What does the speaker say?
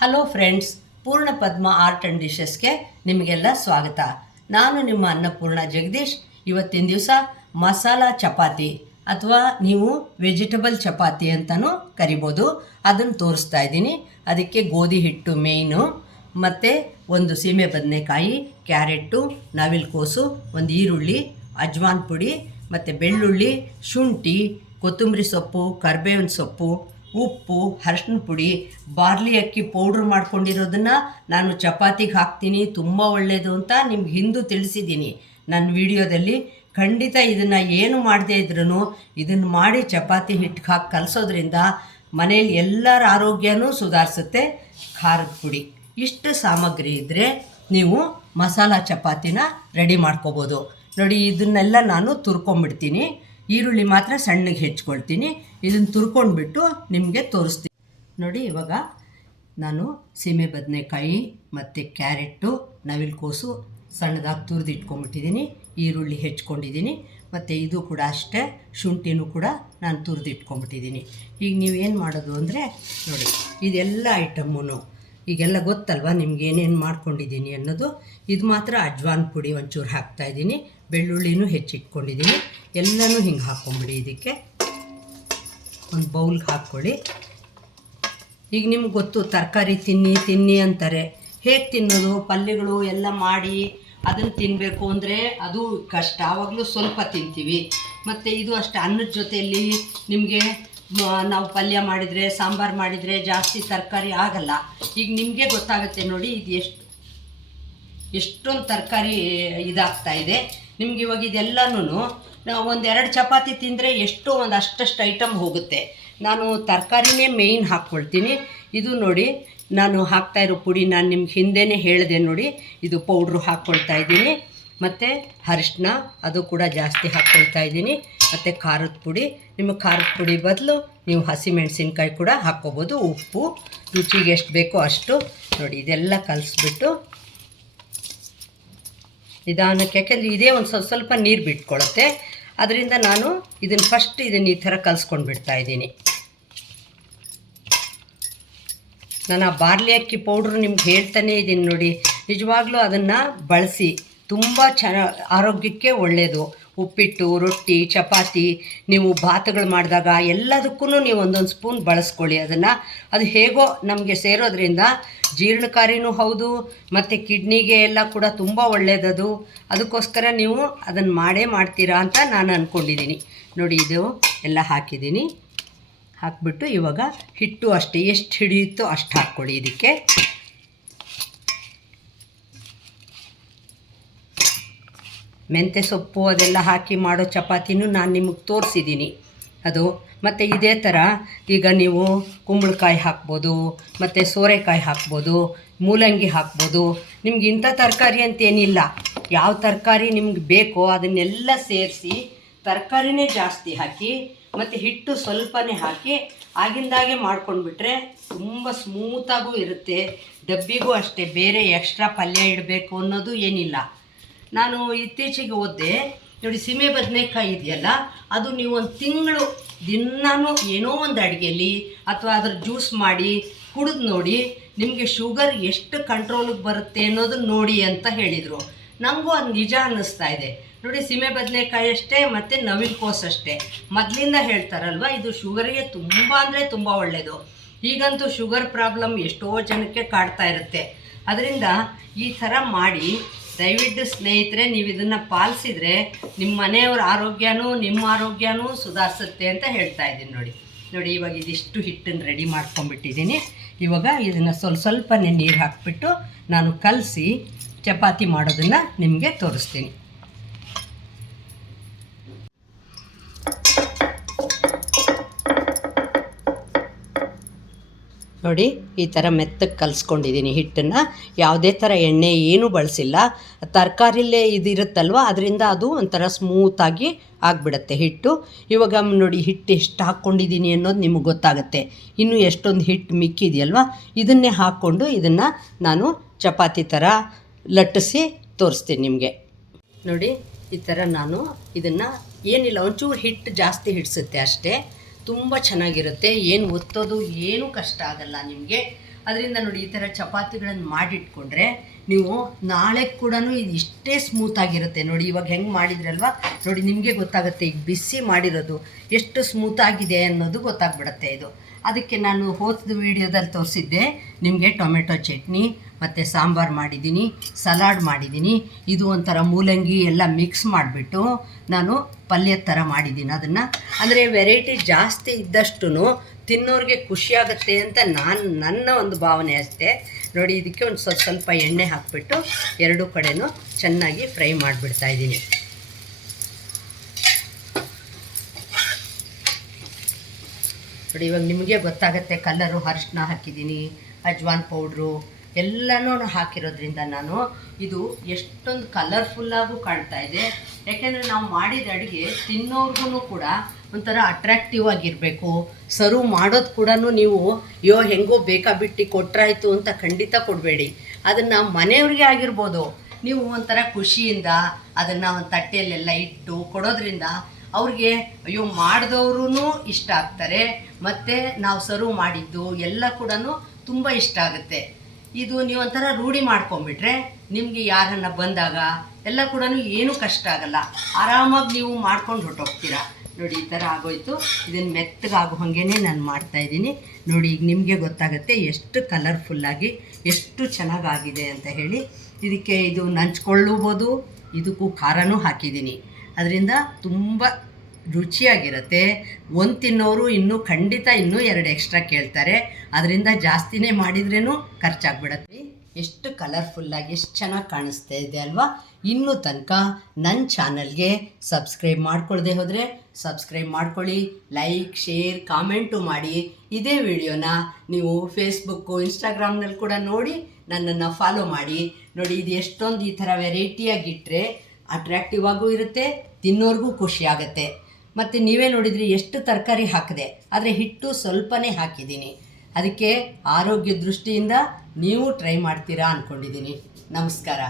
Hello friends ಪೂರ್ಣ ಪದ್ಮ art and ಡಿಶಸ್ಗೆ ನಿಮಗೆಲ್ಲ ಸ್ವಾಗತ. ನಾನು ನಿಮ್ಮ ಅನ್ನಪೂರ್ಣ ಜಗದೀಶ್. ಇವತ್ತಿನ ದಿವಸ ಮಸಾಲ ಚಪಾತಿ ಅಥವಾ ನೀವು ವೆಜಿಟಬಲ್ ಚಪಾತಿ ಅಂತಲೂ ಕರಿಬೋದು. ಅದನ್ನು ತೋರಿಸ್ತಾ ಇದ್ದೀನಿ. ಅದಕ್ಕೆ ಗೋಧಿ ಹಿಟ್ಟು ಮೇಯ್ನು ಮತ್ತು ಒಂದು ಸೀಮೆ ಬದನೆಕಾಯಿ ಕ್ಯಾರೆಟು ನವಿಲುಕೋಸು, ಒಂದು ಈರುಳ್ಳಿ, ಅಜ್ವಾನ್ ಪುಡಿ, ಮತ್ತು ಬೆಳ್ಳುಳ್ಳಿ, ಶುಂಠಿ, ಕೊತ್ತಂಬರಿ ಸೊಪ್ಪು, ಕರ್ಬೇವಿನ ಸೊಪ್ಪು ಉಪ್ಪು ಅರಶಿನ ಪುಡಿ, ಬಾರ್ಲಿ ಅಕ್ಕಿ ಪೌಡ್ರ್ ಮಾಡ್ಕೊಂಡಿರೋದನ್ನು ನಾನು ಚಪಾತಿಗೆ ಹಾಕ್ತೀನಿ, ತುಂಬ ಒಳ್ಳೆಯದು ಅಂತ ನಿಮ್ಗೆ ಹಿಂದೂ ತಿಳಿಸಿದ್ದೀನಿ. ನನ್ನ ವಿಡಿಯೋದಲ್ಲಿ ಖಂಡಿತ ಇದನ್ನು ಏನು ಮಾಡದೇ ಇದ್ರೂ ಇದನ್ನು ಮಾಡಿ ಚಪಾತಿ ಹಿಟ್ಟಿಗೆ ಹಾಕಿ ಕಲಸೋದ್ರಿಂದ ಮನೇಲಿ ಎಲ್ಲರ ಆರೋಗ್ಯನೂ ಸುಧಾರಿಸುತ್ತೆ. ಖಾರದ ಪುಡಿ. ಇಷ್ಟು ಸಾಮಗ್ರಿ ಇದ್ದರೆ ನೀವು ಮಸಾಲ ಚಪಾತಿನ ರೆಡಿ ಮಾಡ್ಕೋಬೋದು. ನೋಡಿ, ಇದನ್ನೆಲ್ಲ ನಾನು ತುರ್ಕೊಂಬಿಡ್ತೀನಿ. ಈರುಳ್ಳಿ ಮಾತ್ರ ಸಣ್ಣಗೆ ಹೆಚ್ಕೊಳ್ತೀನಿ. ಇದನ್ನು ತುರ್ಕೊಂಡ್ಬಿಟ್ಟು ನಿಮಗೆ ತೋರಿಸ್ತೀನಿ. ನೋಡಿ, ಇವಾಗ ನಾನು ಸೀಮೆ ಬದನೆಕಾಯಿ ಮತ್ತು ಕ್ಯಾರೆಟ್ಟು, ನವಿಲುಕೋಸು ಸಣ್ಣದಾಗಿ ತುರಿದು ಇಟ್ಕೊಂಡ್ಬಿಟ್ಟಿದ್ದೀನಿ. ಈರುಳ್ಳಿ ಹೆಚ್ಕೊಂಡಿದ್ದೀನಿ. ಮತ್ತು ಇದು ಕೂಡ ಅಷ್ಟೇ, ಶುಂಠಿನೂ ಕೂಡ ನಾನು ತುರಿದು ಈಗ ನೀವು ಏನು ಮಾಡೋದು ಅಂದರೆ, ನೋಡಿ, ಇದೆಲ್ಲ ಐಟಮ್ಮು ಈಗೆಲ್ಲ ಗೊತ್ತಲ್ವಾ ನಿಮ್ಗೆ ಏನೇನು ಮಾಡ್ಕೊಂಡಿದ್ದೀನಿ ಅನ್ನೋದು? ಇದು ಮಾತ್ರ ಅಜ್ವಾನ್ ಪುಡಿ ಒಂಚೂರು ಹಾಕ್ತಾಯಿದ್ದೀನಿ ಬೆಳ್ಳುಳ್ಳಿನೂ ಹೆಚ್ಚಿಟ್ಕೊಂಡಿದ್ದೀನಿ. ಎಲ್ಲನೂ ಹಿಂಗೆ ಹಾಕ್ಕೊಂಬಿಡಿ ಇದಕ್ಕೆ. ಒಂದು ಬೌಲ್ಗೆ ಹಾಕ್ಕೊಳ್ಳಿ. ಈಗ ನಿಮ್ಗೆ ಗೊತ್ತು, ತರಕಾರಿ ತಿನ್ನಿ ತಿನ್ನಿ ಅಂತಾರೆ. ಹೇಗೆ ತಿನ್ನೋದು? ಪಲ್ಯಗಳು ಎಲ್ಲ ಮಾಡಿ ಅದನ್ನು ತಿನ್ನಬೇಕು ಅಂದರೆ ಅದು ಕಷ್ಟ. ಆವಾಗಲೂ ಸ್ವಲ್ಪ ತಿಂತೀವಿ. ಮತ್ತು ಇದು ಅಷ್ಟು, ಅನ್ನದ ಜೊತೆಯಲ್ಲಿ ನಿಮಗೆ ನಾವು ಪಲ್ಯ ಮಾಡಿದರೆ, ಸಾಂಬಾರು ಮಾಡಿದರೆ ಜಾಸ್ತಿ ತರಕಾರಿ ಆಗಲ್ಲ. ಈಗ ನಿಮಗೆ ಗೊತ್ತಾಗುತ್ತೆ ನೋಡಿ, ಇದು ಎಷ್ಟು, ಎಷ್ಟೊಂದು ತರಕಾರಿ ಇದಾಗ್ತಾ ಇದೆ. ನಿಮ್ಗೆ ಇವಾಗ ಇದೆಲ್ಲನೂ ಒಂದು ಒಂದೆರಡು ಚಪಾತಿ ತಿಂದರೆ ಎಷ್ಟೋ ಒಂದು ಅಷ್ಟಷ್ಟು ಐಟಮ್ ಹೋಗುತ್ತೆ. ನಾನು ತರಕಾರಿನೇ ಮೇಯ್ನ್ ಹಾಕ್ಕೊಳ್ತೀನಿ. ಇದು ನೋಡಿ, ನಾನು ಹಾಕ್ತಾ ಇರೋ ಪುಡಿ ನಾನು ನಿಮ್ಗೆ ಹಿಂದೆನೇ ಹೇಳಿದೆ ನೋಡಿ, ಇದು ಪೌಡ್ರು ಹಾಕ್ಕೊಳ್ತಾ ಇದ್ದೀನಿ. ಮತ್ತು ಅರಿಶಿನ ಅದು ಕೂಡ ಜಾಸ್ತಿ ಹಾಕ್ಕೊಳ್ತಾ ಇದ್ದೀನಿ. ಮತ್ತು ಖಾರದ ಪುಡಿ. ನಿಮಗೆ ಖಾರದ ಪುಡಿ ಬದಲು ನೀವು ಹಸಿಮೆಣಸಿನ್ಕಾಯಿ ಕೂಡ ಹಾಕ್ಕೋಬೋದು. ಉಪ್ಪು, ರುಚಿಗೆ ಎಷ್ಟು ಬೇಕೋ ಅಷ್ಟು. ನೋಡಿ, ಇದೆಲ್ಲ ಕಲಿಸ್ಬಿಟ್ಟು ನಿಧಾನಕ್ಕೆ, ಯಾಕೆಂದರೆ ಇದೇ ಒಂದು ಸ್ವಲ್ಪ ಸ್ವಲ್ಪ ನೀರು ಬಿಟ್ಕೊಳ್ಳುತ್ತೆ ಅದರಿಂದ ನಾನು ಇದನ್ನು ಫಸ್ಟ್ ಇದನ್ನು ಈ ಥರ ಕಲಿಸ್ಕೊಂಡು ಬಿಡ್ತಾ ಇದ್ದೀನಿ. ನಾನು ಆ ಬಾರ್ಲಿ ಅಕ್ಕಿ ಪೌಡ್ರು ನಿಮ್ಗೆ ಹೇಳ್ತಾನೇ ಇದ್ದೀನಿ ನೋಡಿ. ನಿಜವಾಗ್ಲೂ ಅದನ್ನು ಬಳಸಿ ತುಂಬ ಚೆನ್ನ ಆರೋಗ್ಯಕ್ಕೆ ಒಳ್ಳೆಯದು ಉಪ್ಪಿಟ್ಟು, ರೊಟ್ಟಿ, ಚಪಾತಿ, ನೀವು ಭಾತಗಳು ಮಾಡಿದಾಗ ಎಲ್ಲದಕ್ಕೂ ನೀವು ಒಂದೊಂದು ಸ್ಪೂನ್ ಬಳಸ್ಕೊಳ್ಳಿ. ಅದನ್ನು, ಅದು ಹೇಗೋ ನಮಗೆ ಸೇರೋದ್ರಿಂದ ಜೀರ್ಣಕಾರಿನೂ ಹೌದು, ಮತ್ತು ಕಿಡ್ನಿಗೆ ಎಲ್ಲ ಕೂಡ ತುಂಬ ಒಳ್ಳೆಯದದು ಅದಕ್ಕೋಸ್ಕರ ನೀವು ಅದನ್ನು ಮಾಡೇ ಮಾಡ್ತೀರಾ ಅಂತ ನಾನು ಅಂದ್ಕೊಂಡಿದ್ದೀನಿ ನೋಡಿ, ಇದು ಎಲ್ಲ ಹಾಕಿದ್ದೀನಿ. ಹಾಕ್ಬಿಟ್ಟು ಇವಾಗ ಹಿಟ್ಟು ಅಷ್ಟೇ, ಎಷ್ಟು ಹಿಡಿಯುತ್ತೋ ಅಷ್ಟು ಹಾಕ್ಕೊಳ್ಳಿ ಇದಕ್ಕೆ. ಮೆಂತ್ಯ ಸೊಪ್ಪು ಅದೆಲ್ಲ ಹಾಕಿ ಮಾಡೋ ಚಪಾತಿನೂ ನಾನು ನಿಮಗೆ ತೋರಿಸಿದ್ದೀನಿ ಅದು, ಮತ್ತು ಇದೇ ಥರ ಈಗ ನೀವು ಕುಂಬಳಕಾಯಿ ಹಾಕ್ಬೋದು, ಮತ್ತು ಸೋರೆಕಾಯಿ ಹಾಕ್ಬೋದು, ಮೂಲಂಗಿ ಹಾಕ್ಬೋದು. ನಿಮ್ಗೆ ಇಂಥ ತರಕಾರಿ ಅಂತೇನಿಲ್ಲ ಯಾವ ತರಕಾರಿ ನಿಮ್ಗೆ ಬೇಕೋ ಅದನ್ನೆಲ್ಲ ಸೇರಿಸಿ ತರಕಾರಿನೇ ಜಾಸ್ತಿ ಹಾಕಿ, ಮತ್ತು ಹಿಟ್ಟು ಸ್ವಲ್ಪನೇ ಹಾಕಿ ಆಗಿಂದಾಗೆ ಮಾಡ್ಕೊಂಡ್ಬಿಟ್ರೆ ತುಂಬ ಸ್ಮೂತಾಗೂ ಇರುತ್ತೆ. ಡಬ್ಬಿಗೂ ಅಷ್ಟೇ, ಬೇರೆ ಎಕ್ಸ್ಟ್ರಾ ಪಲ್ಯ ಇಡಬೇಕು ಅನ್ನೋದು ಏನಿಲ್ಲ. ನಾನು ಇತ್ತೀಚೆಗೆ ಓದಿದೆ. ನೋಡಿ, ಸೀಮೆ ಬದನೆಕಾಯಿ ಇದೆಯಲ್ಲ, ಅದು ನೀವು ಒಂದು ತಿಂಗಳು ದಿನಾನು ಏನೋ ಒಂದು ಅಡುಗೆಯಲ್ಲಿ ಅಥವಾ ಅದ್ರ ಜ್ಯೂಸ್ ಮಾಡಿ ಕುಡಿದು ನೋಡಿ ನಿಮಗೆ ಶುಗರ್ ಎಷ್ಟು ಕಂಟ್ರೋಲಿಗೆ ಬರುತ್ತೆ ಅನ್ನೋದನ್ನ ನೋಡಿ ಅಂತ ಹೇಳಿದರು. ನನಗೂ ಅದು ನಿಜ ಅನ್ನಿಸ್ತಾ ಇದೆ. ನೋಡಿ, ಸೀಮೆ ಬದನೆಕಾಯಿ ಅಷ್ಟೇ, ಮತ್ತು ನವಿಲುಕೋಸು ಅಷ್ಟೇ. ಮೊದಲಿಂದ ಹೇಳ್ತಾರಲ್ವ, ಇದು ಶುಗರಿಗೆ ತುಂಬ ಅಂದರೆ ತುಂಬ ಒಳ್ಳೆಯದು ಈಗಂತೂ ಶುಗರ್ ಪ್ರಾಬ್ಲಮ್ ಎಷ್ಟೋ ಜನಕ್ಕೆ ಕಾಡ್ತಾ ಇರುತ್ತೆ. ಅದರಿಂದ ಈ ಥರ ಮಾಡಿ ದಯವಿಟ್ಟು ಸ್ನೇಹಿತರೆ, ನೀವು ಇದನ್ನು ಪಾಲಿಸಿದ್ರೆ ನಿಮ್ಮ ಮನೆಯವ್ರ ಆರೋಗ್ಯನೂ ನಿಮ್ಮ ಆರೋಗ್ಯನೂ ಸುಧಾರಿಸುತ್ತೆ ಅಂತ ಹೇಳ್ತಾ ಇದ್ದೀನಿ ನೋಡಿ. ನೋಡಿ, ಇವಾಗ ಇದಿಷ್ಟು ಹಿಟ್ಟನ್ನು ರೆಡಿ ಮಾಡ್ಕೊಂಡ್ಬಿಟ್ಟಿದ್ದೀನಿ. ಇವಾಗ ಇದನ್ನು ಸ್ವಲ್ಪ ಸ್ವಲ್ಪನೇ ನೀರು ಹಾಕಿಬಿಟ್ಟು ನಾನು ಕಲಸಿ ಚಪಾತಿ ಮಾಡೋದನ್ನು ನಿಮಗೆ ತೋರಿಸ್ತೀನಿ. ನೋಡಿ, ಈ ಥರ ಮೆತ್ತಗೆ ಕಲಿಸ್ಕೊಂಡಿದ್ದೀನಿ ಹಿಟ್ಟನ್ನು. ಯಾವುದೇ ಥರ ಎಣ್ಣೆ ಏನೂ ಬಳಸಿಲ್ಲ. ತರಕಾರಿಲೇ ಇದಿರುತ್ತಲ್ವ, ಅದರಿಂದ ಅದು ಒಂಥರ ಸ್ಮೂತಾಗಿ ಆಗಿಬಿಡುತ್ತೆ ಹಿಟ್ಟು. ಇವಾಗ ನೋಡಿ, ಹಿಟ್ಟು ಎಷ್ಟು ಹಾಕ್ಕೊಂಡಿದ್ದೀನಿ ಅನ್ನೋದು ನಿಮಗೆ ಗೊತ್ತಾಗುತ್ತೆ. ಇನ್ನೂ ಎಷ್ಟೊಂದು ಹಿಟ್ಟು ಮಿಕ್ಕಿದೆಯಲ್ವ, ಇದನ್ನೇ ಹಾಕ್ಕೊಂಡು ಇದನ್ನು ನಾನು ಚಪಾತಿ ಥರ ಲಟ್ಟಿಸಿ ತೋರಿಸ್ತೀನಿ ನಿಮಗೆ. ನೋಡಿ, ಈ ಥರ ನಾನು ಇದನ್ನು ಏನಿಲ್ಲ, ಒಂಚೂರು ಹಿಟ್ಟು ಜಾಸ್ತಿ ಹಿಡಿಸುತ್ತೆ ಅಷ್ಟೇ. ತುಂಬ ಚೆನ್ನಾಗಿರುತ್ತೆ. ಏನು ಒತ್ತೋದು ಏನೂ ಕಷ್ಟ ಆಗಲ್ಲ ನಿಮಗೆ. ಅದರಿಂದ ನೋಡಿ ಈ ಥರ ಚಪಾತಿಗಳನ್ನು ಮಾಡಿಟ್ಕೊಂಡ್ರೆ ನೀವು ನಾಳೆ ಕೂಡ ಇದು ಇಷ್ಟೇ ಸ್ಮೂತಾಗಿರುತ್ತೆ ನೋಡಿ ಇವಾಗ ಹೆಂಗೆ ಮಾಡಿದ್ರಲ್ವ? ನೋಡಿ ನಿಮಗೆ ಗೊತ್ತಾಗುತ್ತೆ ಈಗ ಬಿಸಿ ಮಾಡಿರೋದು ಎಷ್ಟು ಸ್ಮೂತಾಗಿದೆ ಅನ್ನೋದು ಗೊತ್ತಾಗ್ಬಿಡುತ್ತೆ ಇದು. ಅದಕ್ಕೆ ನಾನು ಹೋದ ವೀಡಿಯೋದಲ್ಲಿ ತೋರಿಸಿದ್ದೆ, ನಿಮಗೆ ಟೊಮೆಟೊ ಚಟ್ನಿ ಮತ್ತು ಸಾಂಬಾರು ಮಾಡಿದ್ದೀನಿ, ಸಲಾಡ್ ಮಾಡಿದ್ದೀನಿ. ಇದು ಒಂಥರ ಮೂಲಂಗಿ ಎಲ್ಲ ಮಿಕ್ಸ್ ಮಾಡಿಬಿಟ್ಟು ನಾನು ಪಲ್ಯದ ಥರ ಮಾಡಿದ್ದೀನಿ ಅದನ್ನು. ಅಂದರೆ ವೆರೈಟಿ ಜಾಸ್ತಿ ಇದ್ದಷ್ಟು ತಿನ್ನೋರಿಗೆ ಖುಷಿಯಾಗುತ್ತೆ ಅಂತ ನಾನು, ನನ್ನ ಒಂದು ಭಾವನೆ ಅಷ್ಟೇ. ನೋಡಿ, ಇದಕ್ಕೆ ಒಂದು ಸ್ವಲ್ಪ ಸ್ವಲ್ಪ ಎಣ್ಣೆ ಹಾಕಿಬಿಟ್ಟು ಎರಡೂ ಕಡೆಯೂ ಚೆನ್ನಾಗಿ ಫ್ರೈ ಮಾಡಿಬಿಡ್ತಾ ಇದ್ದೀನಿ. ನೋಡಿ, ಇವಾಗ ನಿಮಗೆ ಗೊತ್ತಾಗುತ್ತೆ, ಕಲ್ಲರು ಅರಿಶಿನ ಹಾಕಿದ್ದೀನಿ, ಅಜ್ವಾನ್ ಪೌಡ್ರು ಎಲ್ಲನೂ ಹಾಕಿರೋದ್ರಿಂದ ನಾನು ಇದು ಎಷ್ಟೊಂದು ಕಲರ್ಫುಲ್ಲಾಗೂ ಕಾಣ್ತಾ ಇದೆ. ಯಾಕೆಂದರೆ ನಾವು ಮಾಡಿದ ಅಡುಗೆ ತಿನ್ನೋರ್ಗು ಕೂಡ ಒಂಥರ ಅಟ್ರಾಕ್ಟಿವ್ ಆಗಿರಬೇಕು. ಸರ್ವ್ ಮಾಡೋದು ಕೂಡ ನೀವು, ಅಯ್ಯೋ, ಹೆಂಗೋ ಬೇಕಾ ಬಿಟ್ಟು ಕೊಟ್ಟರಾಯಿತು ಅಂತ ಖಂಡಿತ ಕೊಡಬೇಡಿ. ಅದನ್ನು ಮನೆಯವ್ರಿಗೆ ಆಗಿರ್ಬೋದು. ನೀವು ಒಂಥರ ಖುಷಿಯಿಂದ ಅದನ್ನು ಒಂದು ತಟ್ಟೆಯಲ್ಲೆಲ್ಲ ಇಟ್ಟು ಕೊಡೋದ್ರಿಂದ ಅವ್ರಿಗೆ, ಅಯ್ಯೋ ಮಾಡಿದವ್ರೂ ಇಷ್ಟ ಆಗ್ತಾರೆ. ಮತ್ತು ನಾವು ಸರ್ವ್ ಮಾಡಿದ್ದು ಎಲ್ಲ ಕೂಡ ತುಂಬ ಇಷ್ಟ ಆಗುತ್ತೆ. ಇದು ನೀವು ಒಂಥರ ರೂಢಿ ಮಾಡ್ಕೊಂಬಿಟ್ರೆ ನಿಮಗೆ ಯಾರನ್ನ ಬಂದಾಗ ಎಲ್ಲ ಕೂಡ ಏನೂ ಕಷ್ಟ ಆಗಲ್ಲ. ಆರಾಮಾಗಿ ನೀವು ಮಾಡ್ಕೊಂಡು ಹೊರಟೋಗ್ತೀರಾ. ನೋಡಿ, ಈ ಥರ ಆಗೋಯ್ತು. ಇದನ್ನು ಮೆತ್ತಗಾಗೋ ಹಾಗೆ ನಾನು ಮಾಡ್ತಾ ಇದ್ದೀನಿ. ನೋಡಿ, ಈಗ ನಿಮಗೆ ಗೊತ್ತಾಗುತ್ತೆ ಎಷ್ಟು ಕಲರ್ಫುಲ್ಲಾಗಿ ಎಷ್ಟು ಚೆನ್ನಾಗಾಗಿದೆ ಅಂತ ಹೇಳಿ. ಇದಕ್ಕೆ ಇದು ನಂಚ್ಕೊಳ್ಳಬೋದು ಇದಕ್ಕೂ ಖಾರನೂ ಹಾಕಿದ್ದೀನಿ. ಅದರಿಂದ ತುಂಬ ರುಚಿಯಾಗಿರುತ್ತೆ. ಒಂದು ತಿನ್ನೋರು ಇನ್ನೂ ಖಂಡಿತ ಇನ್ನೂ ಎರಡು ಎಕ್ಸ್ಟ್ರಾ ಕೇಳ್ತಾರೆ. ಅದರಿಂದ ಜಾಸ್ತಿನೇ ಮಾಡಿದ್ರೇ ಖರ್ಚಾಗ್ಬಿಡತ್ತೆ. ಎಷ್ಟು ಕಲರ್ಫುಲ್ಲಾಗಿ ಎಷ್ಟು ಚೆನ್ನಾಗಿ ಕಾಣಿಸ್ತಾ ಇದೆ ಅಲ್ವಾ? ಇನ್ನೂ ತನಕ ನನ್ನ ಚಾನಲ್ಗೆ ಸಬ್ಸ್ಕ್ರೈಬ್ ಮಾಡ್ಕೊಳ್ಳದೆ ಹೋದರೆ ಸಬ್ಸ್ಕ್ರೈಬ್ ಮಾಡ್ಕೊಳ್ಳಿ, ಲೈಕ್, ಶೇರ್, ಕಾಮೆಂಟು ಮಾಡಿ. ಇದೇ ವಿಡಿಯೋನ ನೀವು ಫೇಸ್ಬುಕ್ಕು ಇನ್ಸ್ಟಾಗ್ರಾಮ್ನಲ್ಲಿ ಕೂಡ ನೋಡಿ, ನನ್ನನ್ನು ಫಾಲೋ ಮಾಡಿ. ನೋಡಿ, ಇದು ಎಷ್ಟೊಂದು ಈ ಥರ ವೆರೈಟಿಯಾಗಿಟ್ಟರೆ ಅಟ್ರ್ಯಾಕ್ಟಿವ್ ಆಗೂ ಇರುತ್ತೆ, ತಿನ್ನೋರ್ಗೂ ಖುಷಿ ಆಗುತ್ತೆ. ಮತ್ತು ನೀವೇ ನೋಡಿದ್ರಿ ಎಷ್ಟು ತರಕಾರಿ ಹಾಕಿದೆ. ಆದರೆ ಹಿಟ್ಟು ಸ್ವಲ್ಪನೇ ಹಾಕಿದ್ದೀನಿ. ಅದಕ್ಕೆ ಆರೋಗ್ಯ ದೃಷ್ಟಿಯಿಂದ ನೀವು ಟ್ರೈ ಮಾಡ್ತೀರಾ ಅಂದ್ಕೊಂಡಿದ್ದೀನಿ ನಮಸ್ಕಾರ.